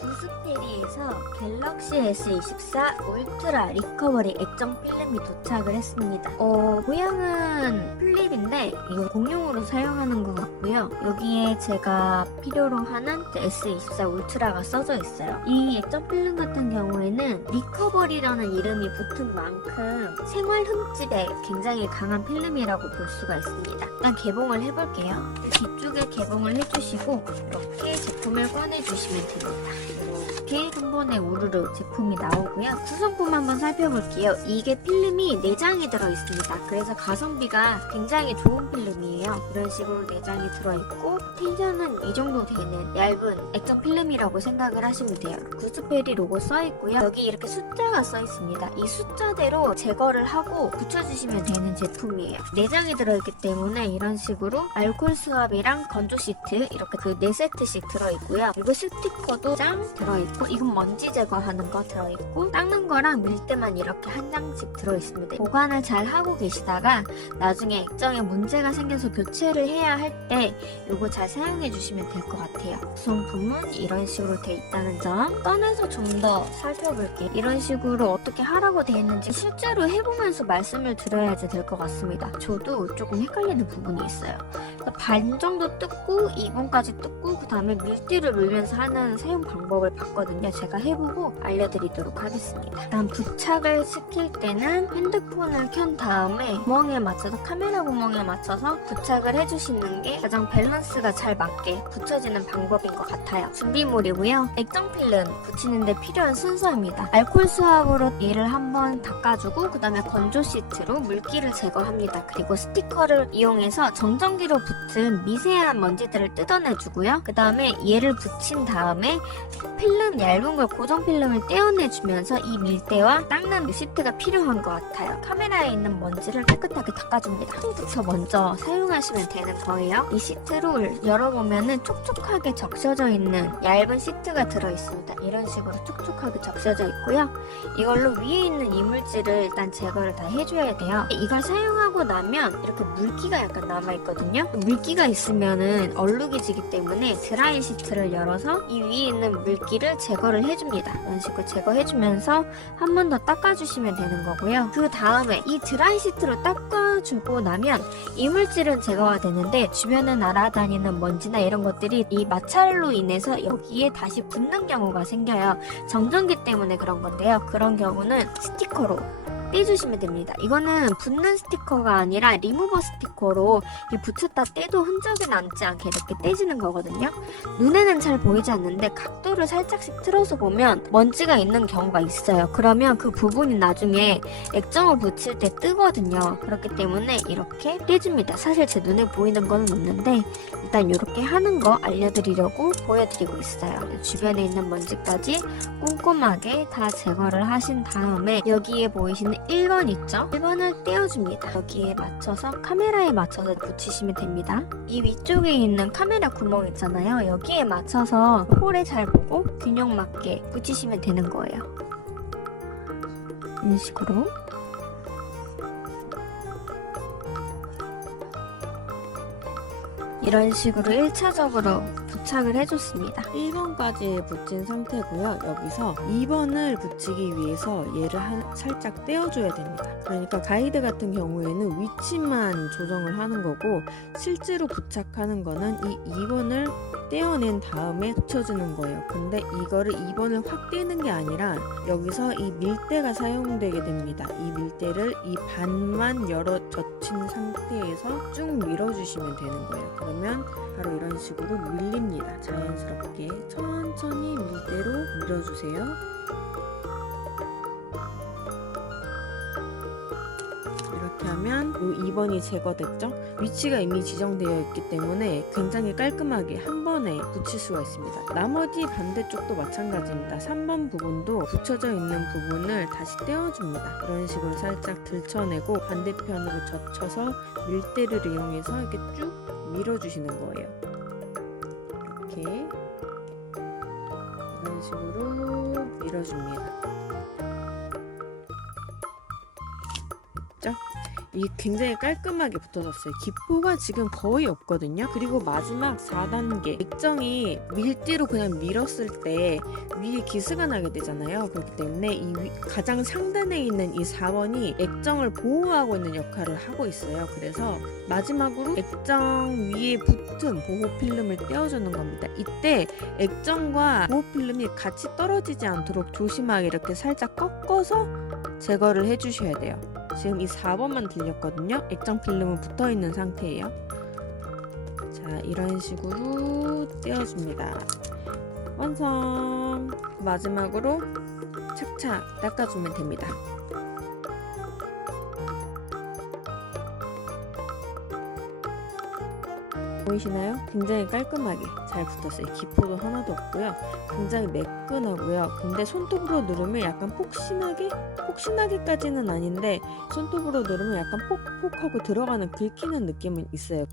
구스페리에서 갤럭시 S24 울트라 리커버리 액정 필름이 도착을 했습니다. 모양은 플립인데 이거 공용으로 사용하는 것 같고요. 여기에 제가 필요로 하는 S24 울트라가 써져 있어요. 이 액정 필름 같은 경우에는 리커버리라는 이름이 붙은 만큼 생활 흠집에 굉장히 강한 필름이라고 볼 수가 있습니다. 일단 개봉을 해볼게요. 뒤쪽에 개봉을 해주시고 이렇게 제품을 꺼내주시면 됩니다. 이렇게 한 번에 우르르 제품이 나오고요. 구성품 한번 살펴볼게요. 이게 필름이 4장이 들어있습니다. 그래서 가성비가 굉장히 좋은 필름이에요. 이런 식으로 4장이 들어있고 텐션은 이 정도 되는 얇은 액정 필름이라고 생각을 하시면 돼요. 구스페리 로고 써있고요. 여기 이렇게 숫자가 써있습니다. 이 숫자대로 제거를 하고 붙여주시면 되는 제품이에요. 4장이 들어있기 때문에 이런 식으로 알콜 수압이랑 건조 시트 이렇게 그 4세트씩 들어있고요. 그리고 스티커도 짱 들어있고 이건 먼지 제거하는 거 들어있고 닦는 거랑 밀대만 이렇게 한 장씩 들어있습니다. 보관을 잘 하고 계시다가 나중에 액정에 문제가 생겨서 교체를 해야 할 때 이거 잘 사용해 주시면 될 것 같아요. 구성품은 이런 식으로 돼 있다는 점 꺼내서 좀 더 살펴볼게요. 이런 식으로 어떻게 하라고 돼 있는지 실제로 해보면서 말씀을 드려야지 될 것 같습니다. 저도 조금 헷갈리는 부분이 있어요. 반 정도 뜯고 2번까지 뜯고 그 다음에 밀대를 물면서 하는 사용 방법을 봤거든요. 제가 해보고 알려드리도록 하겠습니다. 일단 부착을 시킬 때는 핸드폰을 켠 다음에 구멍에 맞춰서 카메라 구멍에 맞춰서 부착을 해주시는 게 가장 밸런스가 잘 맞게 붙여지는 방법인 것 같아요. 준비물이고요. 액정 필름 붙이는데 필요한 순서입니다. 알콜 수압으로 얘를 한번 닦아주고 그 다음에 건조 시트로 물기를 제거합니다. 그리고 스티커를 이용해서 정전기로 붙은 미세한 먼지들을 뜯어내주고요. 그 다음에 얘를 붙인 다음에 필름 얇은 걸 고정 필름을 떼어내주면서 이 밀대와 닦는 시트가 필요한 것 같아요. 카메라에 있는 먼지를 깨끗하게 닦아줍니다. 부터 먼저 사용하시면 되는 거예요. 이 시트를 열어보면은 촉촉하게 적셔져 있는 얇은 시트가 들어있습니다. 이런 식으로 촉촉하게 적셔져 있고요. 이걸로 위에 있는 이물질을 일단 제거를 다 해줘야 돼요. 이걸 사용하고 나면 이렇게 물기가 약간 남아있거든요. 물기가 있으면은 얼룩이 지기 때문에 드라이 시트를 열어서 이 위에 있는 물기를 제거를 해줍니다. 이런 식으로 제거해주면서 한 번 더 닦아주시면 되는 거고요. 그 다음에 이 드라이 시트로 닦아주고 나면 이물질은 제거가 되는데 주변에 날아다니는 먼지나 이런 것들이 이 마찰로 인해서 여기에 다시 붙는 경우가 생겨요. 정전기 때문에 그런 건데요. 그런 경우는 스티커로 떼주시면 됩니다. 이거는 붙는 스티커가 아니라 리무버 스티커로 붙였다 떼도 흔적이 남지 않게 이렇게 떼지는 거거든요. 눈에는 잘 보이지 않는데 각도를 살짝씩 틀어서 보면 먼지가 있는 경우가 있어요. 그러면 그 부분이 나중에 액정을 붙일 때 뜨거든요. 그렇기 때문에 이렇게 떼줍니다. 사실 제 눈에 보이는 건 없는데 일단 이렇게 하는 거 알려드리려고 보여드리고 있어요. 주변에 있는 먼지까지 꼼꼼하게 다 제거를 하신 다음에 여기에 보이시는 1번 있죠? 1번을 떼어줍니다. 여기에 맞춰서 카메라에 맞춰서 붙이시면 됩니다. 이 위쪽에 있는 카메라 구멍 있잖아요. 여기에 맞춰서 홀에 잘 보고 균형 맞게 붙이시면 되는 거예요. 이런 식으로 이런 식으로 1차적으로 부착을 해줬습니다. 1번까지 붙인 상태고요. 여기서 2번을 붙이기 위해서 얘를 살짝 떼어줘야 됩니다. 그러니까 가이드 같은 경우에는 위치만 조정을 하는 거고 실제로 부착하는 거는 이 2번을 떼어낸 다음에 붙여주는 거예요. 근데 이거를 2번을 확 떼는 게 아니라 여기서 이 밀대가 사용되게 됩니다. 이 밀대를 이 반만 열어 젖힌 상태에서 쭉 밀어주시면 되는 거예요. 그러면 바로 이런 식으로 밀립니다. 자연스럽게 천천히 밀대로 밀어주세요. 이렇게 하면 이 2번이 제거됐죠? 위치가 이미 지정되어 있기 때문에 굉장히 깔끔하게 한 번에 붙일 수가 있습니다. 나머지 반대쪽도 마찬가지입니다. 3번 부분도 붙여져 있는 부분을 다시 떼어줍니다. 이런 식으로 살짝 들쳐내고 반대편으로 젖혀서 밀대를 이용해서 이렇게 쭉 밀어주시는 거예요. 이렇게 이런 식으로 밀어줍니다. 됐죠? 이게 굉장히 깔끔하게 붙어졌어요. 기포가 지금 거의 없거든요. 그리고 마지막 4단계 액정이 밀대로 그냥 밀었을 때 위에 기스가 나게 되잖아요. 그렇기 때문에 가장 상단에 있는 이 4번이 액정을 보호하고 있는 역할을 하고 있어요. 그래서 마지막으로 액정 위에 붙은 보호 필름을 떼어주는 겁니다. 이때 액정과 보호 필름이 같이 떨어지지 않도록 조심하게 이렇게 살짝 꺾어서 제거를 해주셔야 돼요. 지금 이 4번만 들렸거든요. 액정 필름은 붙어있는 상태예요. 자, 이런 식으로 떼어줍니다. 완성! 마지막으로 착착 닦아주면 됩니다. 보이시나요? 굉장히 깔끔하게 잘 붙었어요. 기포도 하나도 없고요. 굉장히 매끈하고요. 근데 손톱으로 누르면 약간 폭신하게까지는 아닌데 손톱으로 누르면 약간 폭폭하고 들어가는 긁히는 느낌은 있어요.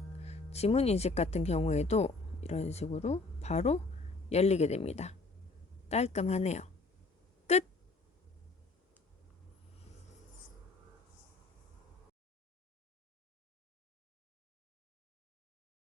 지문 인식 같은 경우에도 이런 식으로 바로 열리게 됩니다. 깔끔하네요.